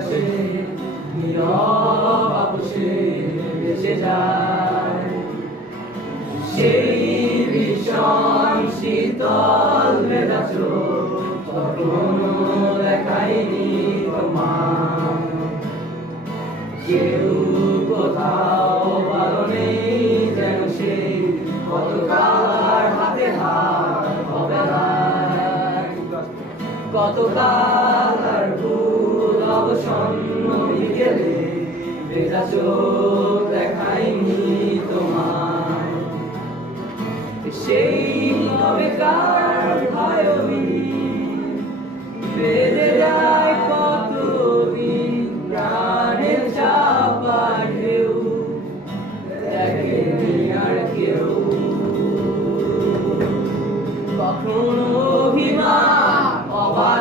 আকাশে নীরব আপোষে ভেসে যায় সেই ভীষণ শীতল চোখ কখনো দেখায়নি তোমার কেউ কোথাও ভালো নেই যেন সেই কতকাল কতকাল আর ভুল অবসন্ন বিকেলে চোখ দেখায়নি তোমার সেই কবেকার ভয়বী বেড়ে যায় কতদিন প্রাণের চাপা ঢেউ। দেখেনি আর কেউ। কখনো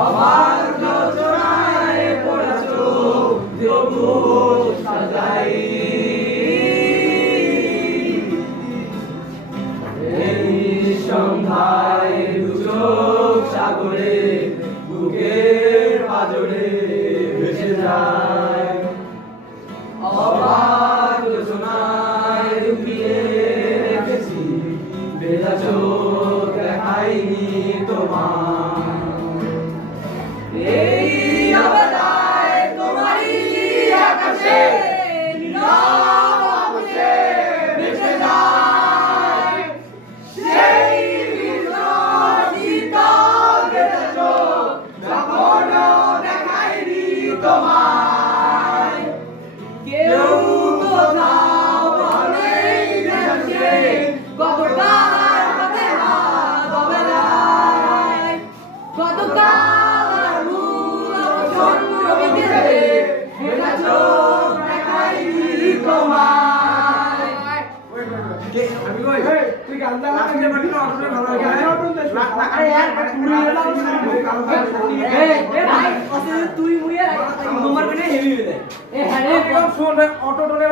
অবাক যোজনায় পড়েছ তবু সাজাই। এই সন্ধ্যায় তোমায়। কেউ কোথাও বলেই যেন সে হাতে হাত অবেলায়। কতকাল আর মূল অবসন্ন বিকেলে ভেজা চোখ দেখায়নি তোমায়। আমি কই? তুই গান দা লাস্টে বাকি ভালো লাগে আরে यार তুই এলাও এ এ ভাই তুই মানে হেভি হয়ে। যায় এ হ্যাঁ অটো টোলে